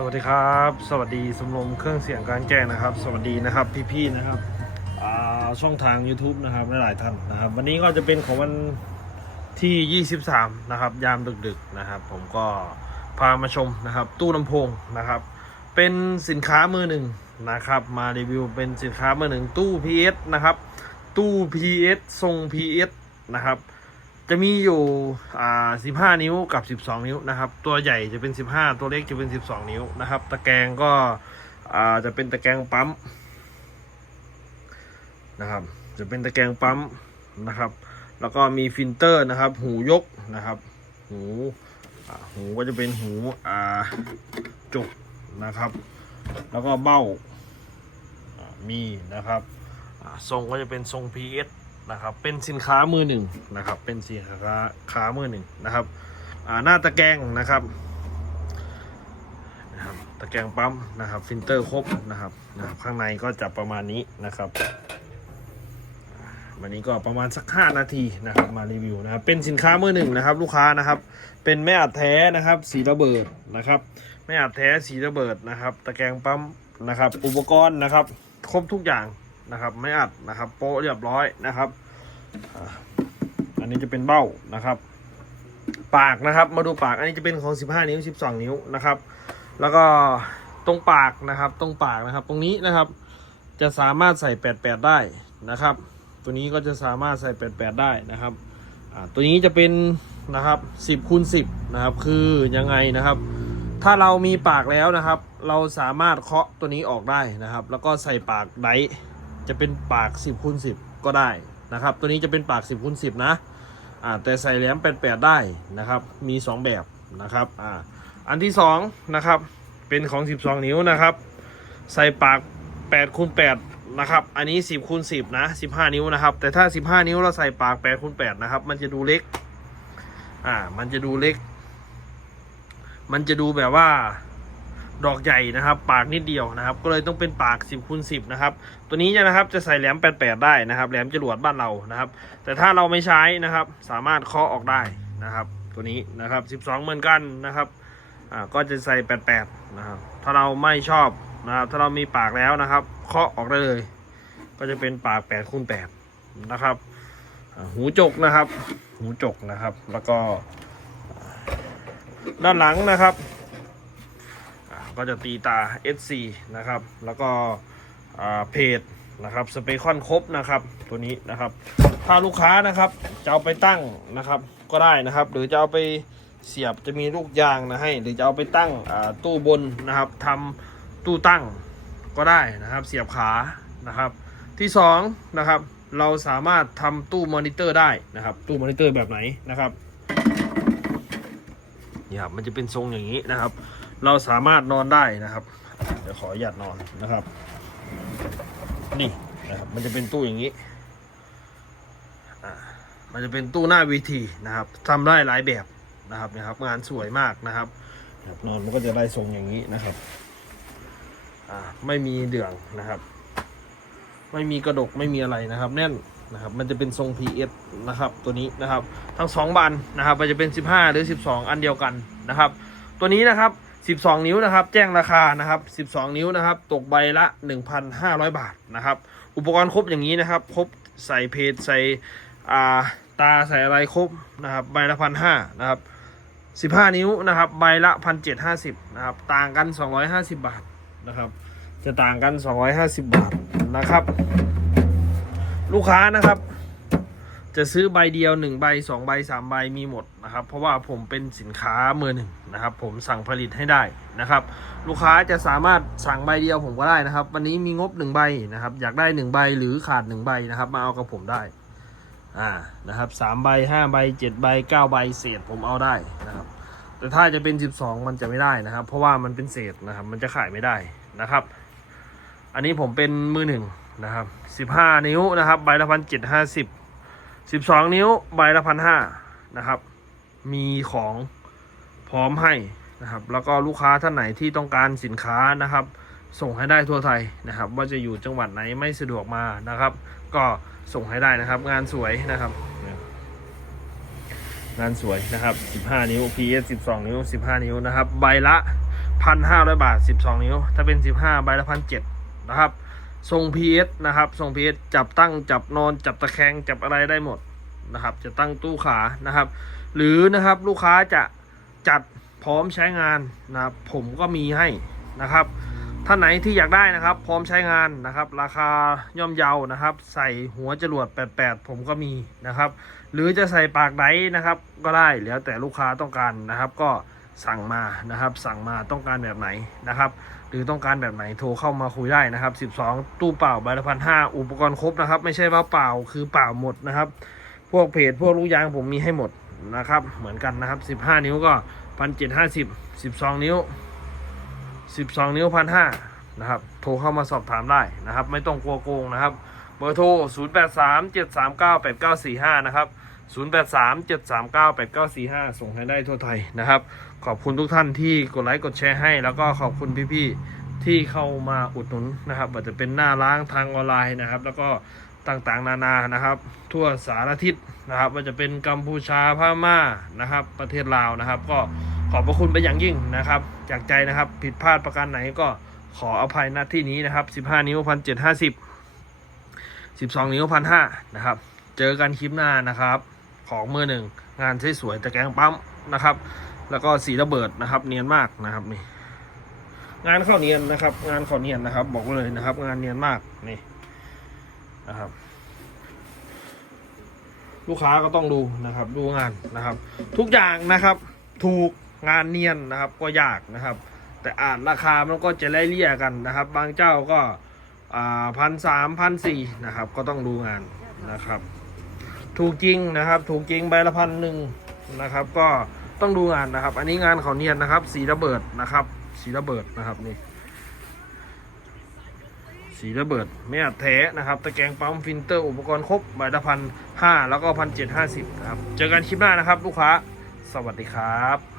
สวัสดีครับ สวัสดีสมรมเครื่องเสียงการแจ้นะครับ สวัสดีนะครับพี่ๆนะครับช่องทาง YouTube นะครับหลายๆท่านนะครับ วันนี้ก็จะเป็นของวันที่ 23 นะครับ ยามดึกๆนะครับ ผมก็พามาชมนะครับ ตู้ลำโพงนะครับ เป็นสินค้ามือหนึ่งนะครับ มารีวิวเป็นสินค้ามือหนึ่งตู้ PS นะครับ ตู้ PS ทรง PS นะครับ จะมีอยู่อ่า15นิ้วกับ12นิ้วนะครับ ตัวใหญ่จะเป็น15ตัวเล็กจะเป็น12นิ้วนะครับ ตะแกรงก็อ่าจะเป็นตะแกรงปั๊มนะครับ จะเป็นตะแกรงปั๊มนะครับ แล้วก็มีฟิลเตอร์นะครับ หูยกนะครับ หูหูก็จะเป็นหูอ่าจุกนะครับ แล้วก็เบ้ามีนะครับทรงก็จะเป็นทรง PS นะครับ เป็นสินค้ามือหนึ่งนะครับ เป็นสินค้าค้ามือหนึ่งนะครับหน้าตะแกรงนะครับนะครับ ตะแกรงปั๊มนะครับ ฟิลเตอร์ครบนะครับนะครับ ข้างในก็จะประมาณนี้นะครับวันนี้ก็ประมาณสัก 5 นาทีนะครับมารีวิวนะครับเป็นสินค้ามือหนึ่งนะครับ ลูกค้านะครับ เป็นแม่อัดแท้นะครับ สีระเบิดนะครับแม่อัดแท้สีระเบิดนะครับ ตะแกรงปั๊มนะครับ อุปกรณ์นะครับ ครบทุกอย่าง นะครับ ไม่อัดนะครับโป๊ะเรียบร้อยนะครับอันนี้จะเป็นเบ้านะครับ ปากนะครับมาดูปากอันนี้จะเป็นของ 15 นิ้ว 12 นิ้วนะครับ แล้วก็ตรงปากนะครับตรงปากนะครับ ตรงนี้นะครับ จะสามารถใส่ 88 ได้นะครับ ตัวนี้ก็จะสามารถใส่ 88 ได้นะครับตัวนี้จะเป็นนะครับ10คูณ10นะครับคือยังไงนะครับ ถ้าเรามีปากแล้วนะครับ เราสามารถเคาะตัวนี้ออกได้นะครับ แล้วก็ใส่ปากไดร์ จะเป็นปาก 10คูณ10 ก็ได้นะครับ ตัวนี้จะเป็นปาก 10คูณ10 นะอ่าแต่ใส่แหลม88 ได้นะครับ มี 2 แบบนะครับอ่าอันที่2นะครับเป็นของ 12 นิ้วนะครับ ใส่ปาก8คูณ8นะครับ อันนี้ 10คูณ10 นะ 15 นิ้วนะครับ แต่ถ้า 15 นิ้วเราใส่ปาก8คูณ8นะครับ มันจะดูเล็กอ่ามันจะดูเล็ก มันจะดูแบบว่า ดอกใหญ่นะครับ ปากนิดเดียวนะครับ ก็เลยต้องเป็นปาก 10คูณ10 นะครับ ตัวนี้เนี่ยนะครับจะใส่แหลม 88 ได้นะครับแหลมจรวดบ้านเรานะครับ แต่ถ้าเราไม่ใช้นะครับ สามารถเคาะออกได้นะครับ ตัวนี้นะครับ 12 เหมือนกันนะครับอ่าก็จะใส่ 88 นะครับ ถ้าเราไม่ชอบนะครับ ถ้าเรามีปากแล้วนะครับ เคาะออกได้เลย ก็จะเป็นปาก8คูณ8นะครับหูจกนะครับ หูจกนะครับ แล้วก็ด้านหลังนะครับ ก็จะตีตา SC นะครับ แล้วก็เพจนะครับสเปคอนครบนะครับตัวนี้นะครับ ถ้าลูกค้านะครับจะเอาไปตั้งนะครับก็ได้นะครับ หรือจะเอาไปเสียบจะมีลูกยางนะให้ หรือจะเอาไปตั้งตู้บนนะครับทำตู้ตั้งก็ได้นะครับ เสียบขานะครับ ที่สองนะครับเราสามารถทำตู้มอนิเตอร์ได้นะครับ ตู้มอนิเตอร์แบบไหนนะครับนี่ครับมันจะเป็นทรงอย่างนี้นะครับ เราสามารถนอนได้นะครับเดี๋ยวขอหยัดนอนนะครับ นี่นะครับ มันจะเป็นตู้อย่างนี้อ่ามันจะเป็นตู้หน้าวีทีนะครับทำได้หลายแบบนะครับนะครับ งานสวยมากนะครับนอนมันก็จะได้ทรงอย่างนี้นะครับอ่าไม่มีเดืองนะครับ ไม่มีกระดกไม่มีอะไรนะครับ แน่นนะครับ มันจะเป็นทรง PS นะครับ ตัวนี้นะครับ ทั้งสองบันนะครับ มันจะเป็น 15 หรือ 12 อันเดียวกันนะครับ ตัวนี้นะครับ 12 นิ้วนะครับ แจ้งราคานะครับ 12 นิ้วนะครับ ตกใบละ 1,500 บาทนะครับ อุปกรณ์ครบอย่างนี้นะครับ ครบใส่เพจใส่อ่าตาใส่อะไรครบนะครับ ใบละพันห้านะครับ15นิ้วนะครับ ใบละพันเจ็ดห้าสิบนะครับ ต่างกัน250บาทนะครับ จะต่างกัน250บาทนะครับ ลูกค้านะครับ จะซื้อใบเดียว1ใบ2ใบ3ใบมีหมดนะครับ เพราะว่าผมเป็นสินค้ามือหนึ่งนะครับ ผมสั่งผลิตให้ได้นะครับ ลูกค้าจะสามารถสั่งใบเดียวผมก็ได้นะครับ วันนี้มีงบ1ใบนะครับ อยากได้1ใบหรือขาด1ใบนะครับ มาเอากับผมได้อ่านะครับสามใบห้าใบเจ็ดใบเก้าใบเศษผมเอาได้นะครับ แต่ถ้าจะเป็น 12 มันจะไม่ได้นะครับ เพราะว่ามันเป็นเศษนะครับ มันจะขายไม่ได้นะครับ อันนี้ผมเป็นมือหนึ่งนะครับ15 นิ้วนะครับ ใบละพันเจ็ดห้าสิบ 12นิ้วใบละพันห้านะครับ มีของพร้อมให้นะครับ แล้วก็ลูกค้าท่านไหนที่ต้องการสินค้านะครับ ส่งให้ได้ทั่วไทยนะครับ ว่าจะอยู่จังหวัดไหนไม่สะดวกมานะครับ ก็ส่งให้ได้นะครับ งานสวยนะครับ งานสวยนะครับ 15 นิ้ว PS 12 นิ้ว 15 นิ้วนะครับ ใบละพันห้าร้อยบาทสิบสองนิ้ว ถ้าเป็นสิบห้าใบละพันเจ็ดนะครับ ทรง PS นะครับทรง PS จับตั้งจับนอนจับตะแคงจับอะไรได้หมดนะครับ จะตั้งตู้ขานะครับ หรือนะครับลูกค้าจะจัดพร้อมใช้งานนะครับ ผมก็มีให้นะครับท่านไหนที่อยากได้นะครับ พร้อมใช้งานนะครับ ราคาย่อมเยานะครับ ใส่หัวจรวด 88 ผมก็มีนะครับ หรือจะใส่ปากไดนะครับ ก็ได้แล้วแต่ลูกค้าต้องการนะครับ ก็สั่งมานะครับ สั่งมาต้องการแบบไหนนะครับ หรือต้องการแบบไหนโทรเข้ามาคุยได้นะครับ 12 ตู้เปล่าใบละพันห้าอุปกรณ์ครบนะครับ ไม่ใช่ว่าเปล่าคือเปล่าหมดนะครับ พวกเพจพวกลูกยางผมมีให้หมดนะครับ เหมือนกันนะครับ 15 นิ้วก็พันเจ็ดห้าสิบสิบสองนิ้ว12นิ้วพันห้านะครับ โทรเข้ามาสอบถามได้นะครับ ไม่ต้องกลัวโกงนะครับ เบอร์โทร0 8 3 7 3 9 8 9 4 5นะครับ 0837398945 ส่งให้ได้ทั่วไทยนะครับ ขอบคุณทุกท่านที่กดไลค์กดแชร์ให้ แล้วก็ขอบคุณพี่ๆที่เข้ามาอุดหนุนนะครับอาจจะเป็นหน้าร้างทางออนไลน์นะครับ แล้วก็ต่างๆนานานะครับ ทั่วสารทิศนะครับว่าจะเป็นกัมพูชาพม่านะครับ ประเทศลาวนะครับ ก็ขอบพระคุณไปอย่างยิ่งนะครับ จากใจนะครับ ผิดพลาดประการไหนก็ขออภัยณที่นี้นะครับ 15 นิ้วพันเจ็ดห้าสิบ12 นิ้วพันห้านะครับ เจอกันคลิปหน้านะครับ ของมือหนึ่งงานสวยๆตะแกรงปั๊มนะครับ แล้วก็สีระเบิดนะครับ เนียนมากนะครับนี่ งานเข้าเนียนนะครับ งานเข้าเนียนนะครับ บอกเลยนะครับ งานเนียนมากนี่นะครับลูกค้าก็ต้องดูนะครับ ดูงานนะครับ ทุกอย่างนะครับ ถูกงานเนียนนะครับ ก็ยากนะครับ แต่อ่านราคามันก็จะไล่เลี่ยกันนะครับ บางเจ้าก็พันสามพันสี่นะครับ ก็ต้องดูงานนะครับ ถูกจริงนะครับ ถูกจริงใบละพันหนึ่งนะครับ ก็ต้องดูงานนะครับ อันนี้งานเขาเนียนนะครับ สีระเบิดนะครับ สีระเบิดนะครับนี่ สีระเบิดไม่อัดแท้นะครับ ตะแกรงปั๊มฟิลเตอร์อุปกรณ์ครบใบละพันห้าแล้วก็พันเจ็ดห้าสิบครับ เจอกันคลิปหน้านะครับ ลูกค้า สวัสดีครับ